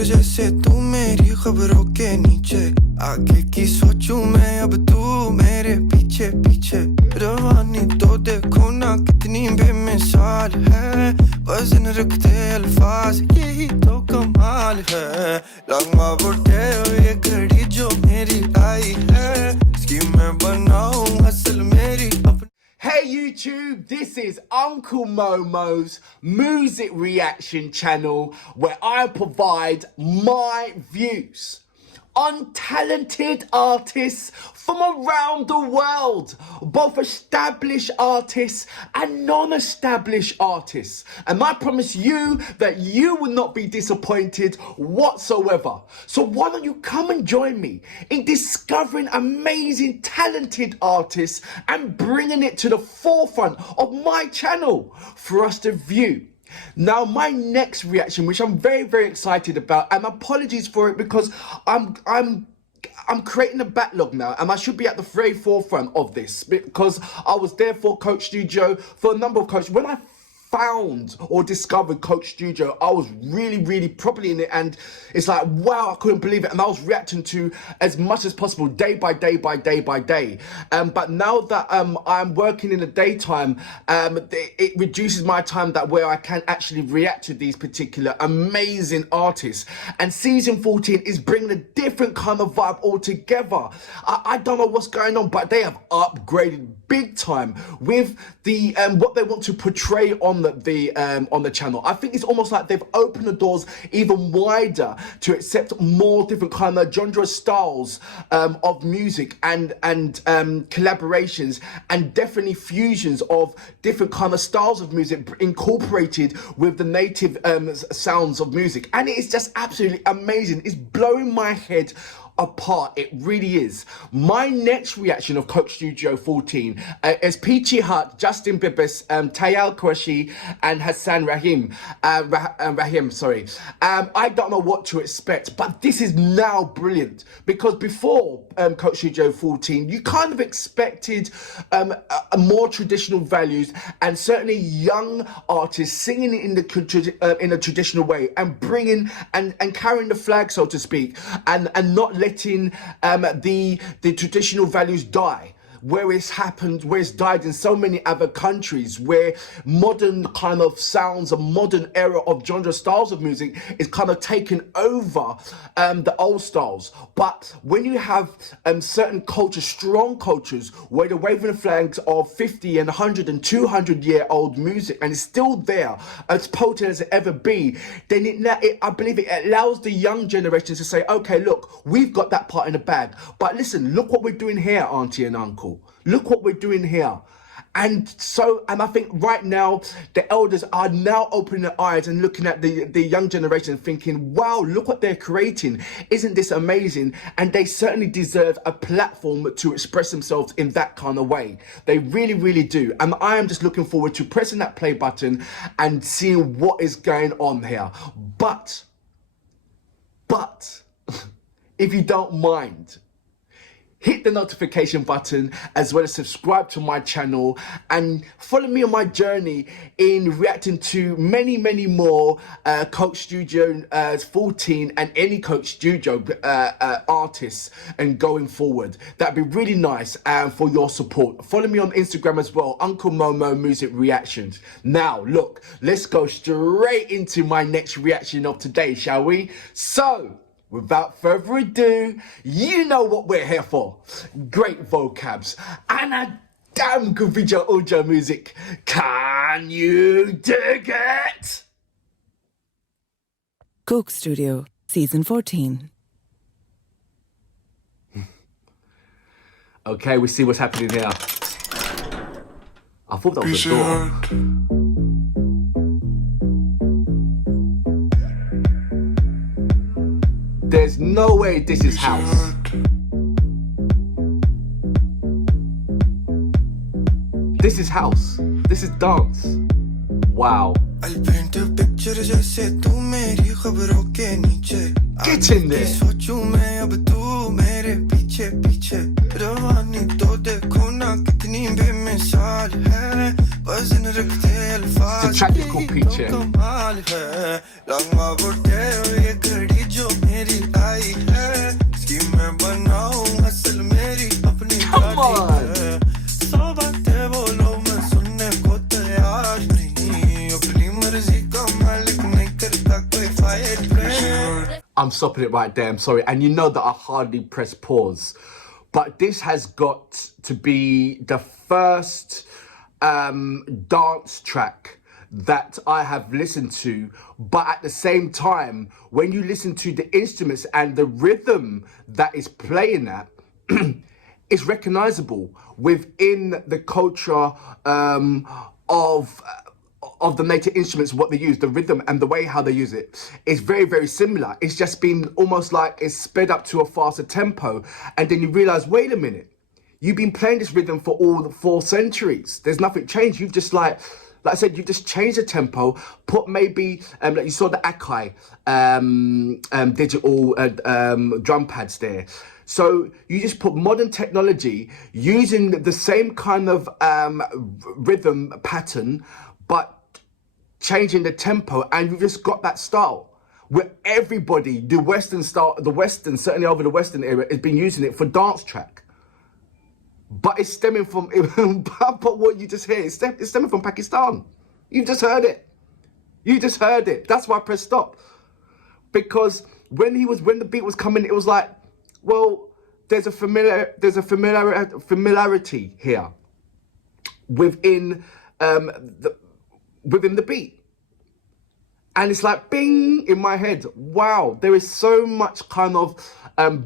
Picture जैसे तू मेरी खबरों के नीचे आगे की सोचूं मैं अब तू मेरे पीछे पीछे रवानी तो देखो ना कितनी बेमिसाल है वजन रखते अल्फाज यही तो कमाल है लम्हा बुढ़े ये घड़ी जो मेरी आई है इसकी मैं बनाऊं असल मेरी Hey YouTube, this is Uncle Momo's music reaction channel where I provide my views on talented artists from around the world, both established artists and non-established artists. And I promise you that you will not be disappointed whatsoever. So why don't you come and join me in discovering amazing talented artists and bringing it to the forefront of my channel for us to view. Now my next reaction, which I'm very, very excited about, and apologies for it because I'm creating a backlog now and I should be at the very forefront of this because I was there for Coach Studio for a number of coaches. When I found or discovered Coach Studio, I was really properly in it, and it's like, wow, I couldn't believe it, and I was reacting to as much as possible day by day. But now that I'm working in the daytime, it reduces my time that where I can actually react to these particular amazing artists, and season 14 is bringing a different kind of vibe altogether. I don't know what's going on, but they have upgraded big time with the what they want to portray on the channel. I think it's almost like they've opened the doors even wider to accept more different kind of genre styles of music and collaborations, and definitely fusions of different kind of styles of music incorporated with the native sounds of music, and it is just absolutely amazing. It's blowing my head apart, it really is. My next reaction of Coach Studio 14 is PEECHAY HUTT, Justin Bibis, Talal, Qureshi, and Hasan Raheem. Raheem, sorry. I don't know what to expect, but this is now brilliant because before Coach Studio 14, you kind of expected a more traditional values, and certainly young artists singing in a traditional way and bringing and carrying the flag, so to speak, and not letting the traditional values die, where it's happened, where it's died in so many other countries, where modern kind of sounds, a modern era of genre styles of music is kind of taken over the old styles. But when you have certain cultures, strong cultures, where the waving flags of 50 and 100 and 200-year-old music, and it's still there, as potent as it ever be, then I believe it allows the young generations to say, okay, look, we've got that part in the bag, but listen, look what we're doing here, auntie and uncle. Look what we're doing here. And I think right now the elders are now opening their eyes and looking at the young generation thinking, wow, look what they're creating, isn't this amazing? And they certainly deserve a platform to express themselves in that kind of way. They really do. And I am just looking forward to pressing that play button and seeing what is going on here. But if you don't mind, hit the notification button as well as subscribe to my channel and follow me on my journey in reacting to many more Coach Studio 14 and any Coach Studio artists and going forward. That'd be really nice for your support. Follow me on Instagram as well, Uncle Momo Music Reactions. Now look, let's go straight into my next reaction of today, shall we? So without further ado, you know what we're here for. Great vocabs and a damn good video audio music. Can you dig it? Coke Studio, Season 14. Okay, we see what's happening here. I thought that was a door. There's no way this is house. This is house. This is dance. Wow. I'll paint a picture जैसे तू मेरी खबरों के नीचे Get in there. सोचूं मैं अब तू मेरे पीछे पीछे रवानी तो देखो ना कितनी बेमिसाल है वजन रखते अल्फाज The track is called PEECHAY. कमाल है लम्हा बुढ़े ये घड़ी जो मेरी आई है इसकी मैं बनाऊं असल मेरी अपनी गाड़ी है सौ बातें बोलो मैं सुनने को तैयार नहीं अपनी मर्जी का मालिक नहीं करता कोई fire play I'm stopping it right there, I'm sorry. And you know that I hardly press pause. But this has got to be the first dance track that I have listened to. But at the same time, when you listen to the instruments and the rhythm that is playing that, it's recognizable within the culture of the native instruments, what they use, the rhythm and the way how they use it is very, very similar. It's just been almost like it's sped up to a faster tempo. And then you realize, wait a minute, you've been playing this rhythm for all the 4 centuries. There's nothing changed. You've just like I said, you just changed the tempo, put maybe, like you saw the Akai digital drum pads there. So you just put modern technology using the same kind of rhythm pattern, but changing the tempo, and you've just got that style where everybody, the Western style, the Western, certainly over the Western era, has been using it for dance track. But it's stemming from, but what you just hear, it's stemming from Pakistan. You've just heard it. You just heard it. That's why I pressed stop. Because when the beat was coming, it was like, well, there's a familiarity here within the beat. And it's like bing in my head. Wow, there is so much kind of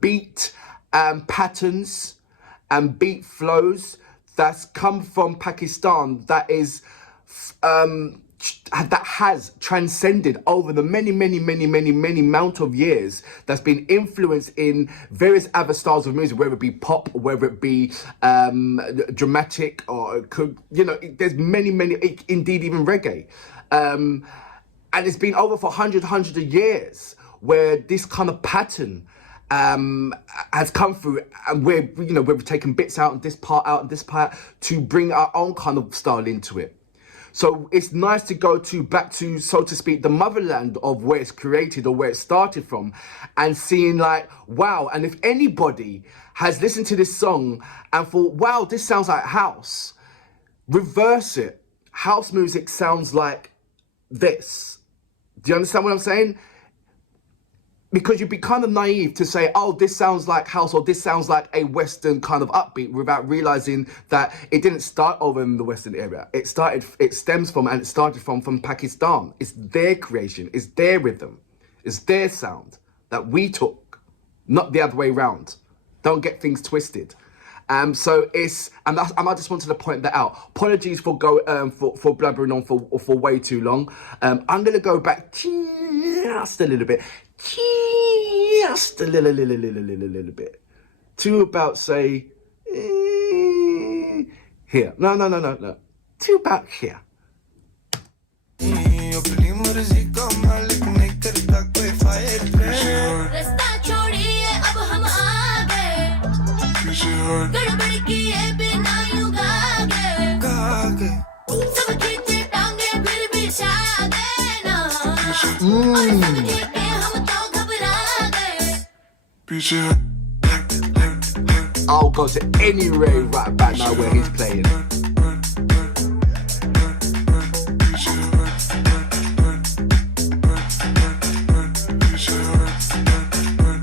beat patterns and beat flows that's come from Pakistan that is that has transcended over the many amount of years, that's been influenced in various other styles of music, whether it be pop, whether it be dramatic, or there's many, indeed even reggae. And it's been over for hundreds of years where this kind of pattern has come through, and we've taken bits out and this part out and this part to bring our own kind of style into it. So it's nice to go back to, so to speak, the motherland of where it's created or where it started from, and seeing like, wow. And if anybody has listened to this song and thought, wow, this sounds like house, reverse it. House music sounds like this. Do you understand what I'm saying? Because you'd be kind of naive to say, oh, this sounds like house, or this sounds like a Western kind of upbeat, without realizing that it didn't start over in the Western area. It stems from and it started from Pakistan. It's their creation, it's their rhythm, it's their sound that we took, not the other way around. Don't get things twisted. So it's, and I just wanted to point that out. Apologies for blabbering on for way too long. I'm gonna go back just a little bit. Just a little bit to about, say, here. No. To about here. I'll go to any rave right about now where he's playing.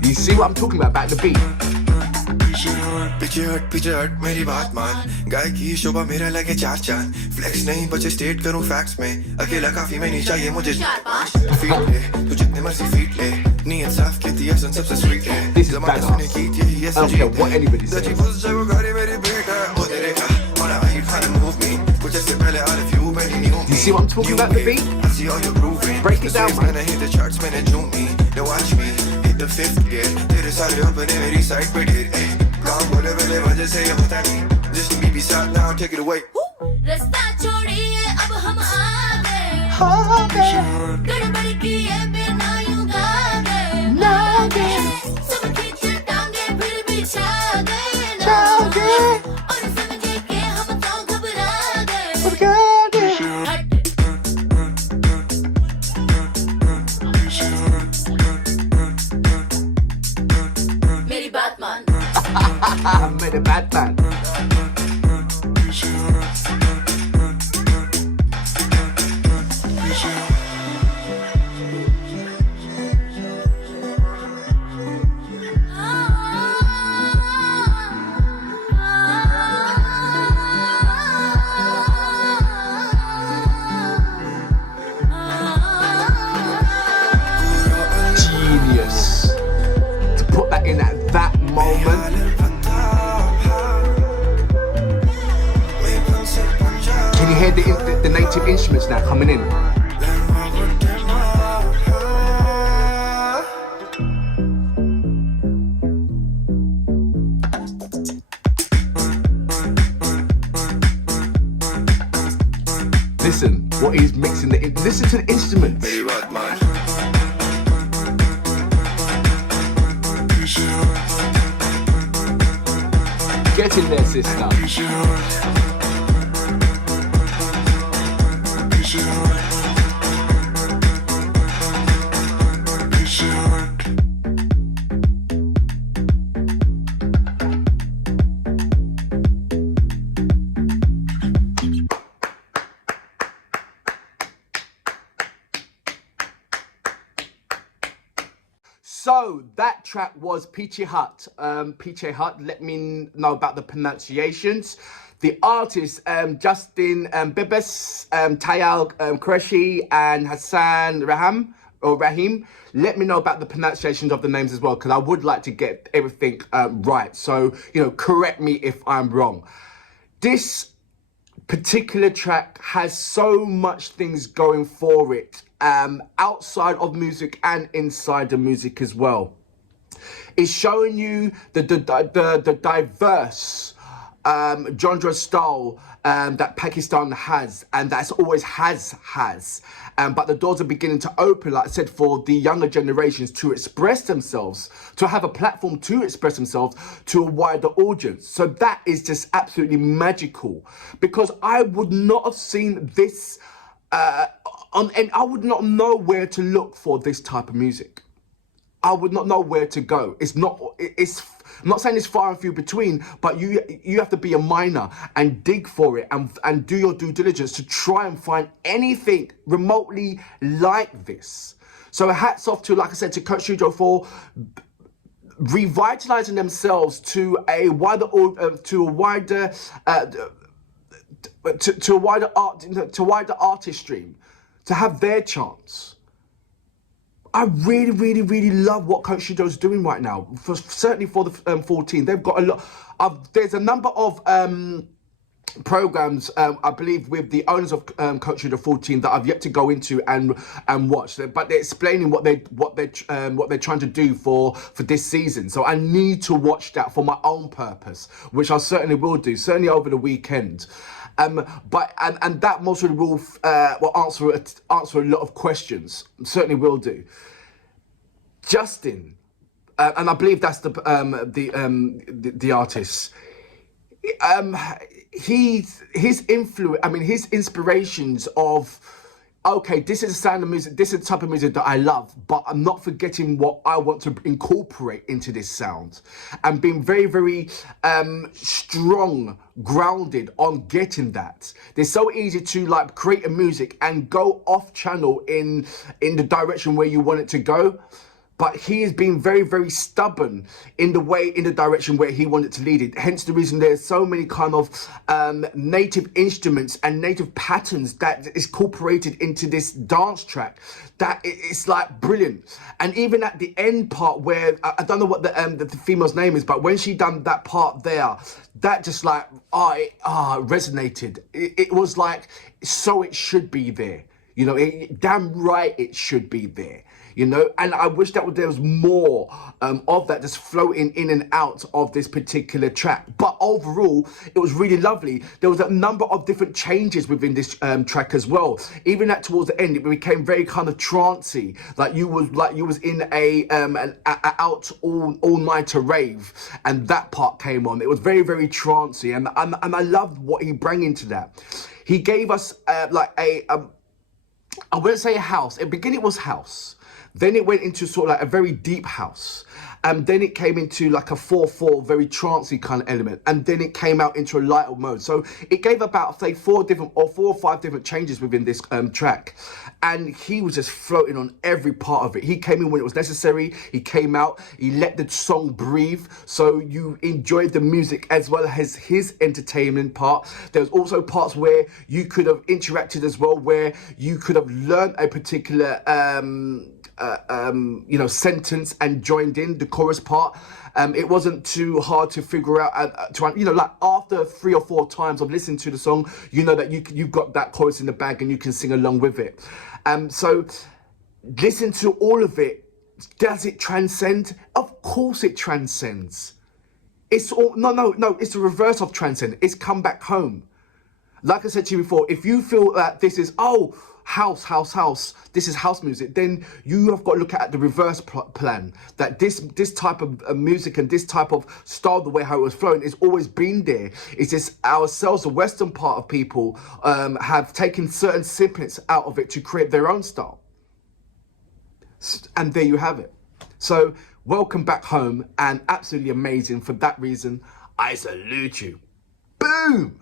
You see what I'm talking about the beat? पीछे हट मेरी बात मान गाय की शोभा मेरा लगे 4 चांद flex नहीं बचे स्टेट करूं फैक्ट्स में अकेला काफी में नहीं चाहिए मुझे 4-5 फीट ले तू जितने मर्जी फीट ले नीयत साफ कहती है सबसे स्वीट है जमाने सुने की ये सच्ची है सच्ची बुझ जाए वो गाड़ी मेरी बेटा वो तेरे का और आई trying to move me कुछ ऐसे पहले out of you when you knew me You see what I'm talking about the beat? I see all your grooving Break it down, man. Hit the charts मैंने झूम me now watch me hit the 5th gear तेरे सारे अपने मेरी side पे ढेर काम बोले मेरे वजह से ये होता नहीं Just be beside now take it away रास्ता छोड़िए अब हम आ गए गड़बड़ किए बिना यूं गा गए सब खींचे टांगे फिर भी छा गए और समझे कि हम तो घबरा गए the bad man. Genius. To put that in at that moment. Can you hear the native instruments now coming in? Listen, what he's mixing listen to the instruments. Get in there, sister. So that track was PEECHAY HUTT. PEECHAY HUTT, let me know about the pronunciations. The artists, Justin, Bibis, Talal, Qureshi, and Hassan, Raheem. Let me know about the pronunciations of the names as well, because I would like to get everything right. So, correct me if I'm wrong. This particular track has so much things going for it, outside of music and inside the music as well. It's showing you the diverse genre style that Pakistan has, and that's always has. But the doors are beginning to open, like I said, for the younger generations to express themselves, to have a platform to express themselves to a wider audience. So that is just absolutely magical, because I would not have seen this and I would not know where to look for this type of music. I would not know where to go. I'm not saying it's far and few between, but you have to be a miner and dig for it and do your due diligence to try and find anything remotely like this. So hats off to, like I said, to Coach Studio for revitalizing themselves to a wider artist stream, to have their chance. I really, really, really love what Coach Studio's doing right now. Certainly for the 14, they've got a lot. There's a number of programs, I believe, with the owners of Coach Studio 14 that I've yet to go into and watch. But they're explaining what they're trying to do for this season. So I need to watch that for my own purpose, which I certainly will do. Certainly over the weekend. But that mostly will answer a lot of questions. Certainly will do. Justin, and I believe that's the artist. His influence. I mean, his inspirations of. Okay, this is the sound of music, this is the type of music that I love, but I'm not forgetting what I want to incorporate into this sound. And being very, very strong, grounded on getting that. It's so easy to like create a music and go off channel in the direction where you want it to go. But he has been very, very stubborn in the direction where he wanted to lead it. Hence the reason there's so many kind of native instruments and native patterns that is incorporated into this dance track. That it's like brilliant. And even at the end part where, I don't know what the female's name is, but when she done that part there, that just like, resonated. It was like, so it should be there. Damn right it should be there. And I wish that there was more of that just floating in and out of this particular track. But overall, it was really lovely. There was a number of different changes within this track as well. Even towards the end, it became very kind of trancey, like you was in an out all-nighter rave, and that part came on. It was very, very trancey, and I loved what he brought into that. He gave us I wouldn't say a house. At the beginning, it was house. Then it went into sort of like a very deep house. And then it came into like a 4/4, very trancey kind of element. And then it came out into a lighter mode. So it gave about, say, 4 or 5 different changes within this track. And he was just floating on every part of it. He came in when it was necessary. He came out. He let the song breathe. So you enjoyed the music as well as his entertainment part. There was also parts where you could have interacted as well, where you could have learned a particular sentence and joined in the chorus part. It wasn't too hard to figure out, like after 3 or 4 times of listening to the song, you know that you've got that chorus in the bag and you can sing along with it. So listen to all of it. Does it transcend? Of course it transcends. It's all, no, it's the reverse of transcend. It's come back home. Like I said to you before, if you feel that this is, house, this is house music, then you have got to look at the reverse plan, that this type of music and this type of style, the way how it was flowing, has always been there. It's just ourselves, the Western part of people, have taken certain snippets out of it to create their own style. And there you have it. So welcome back home, and absolutely amazing. For that reason, I salute you. Boom!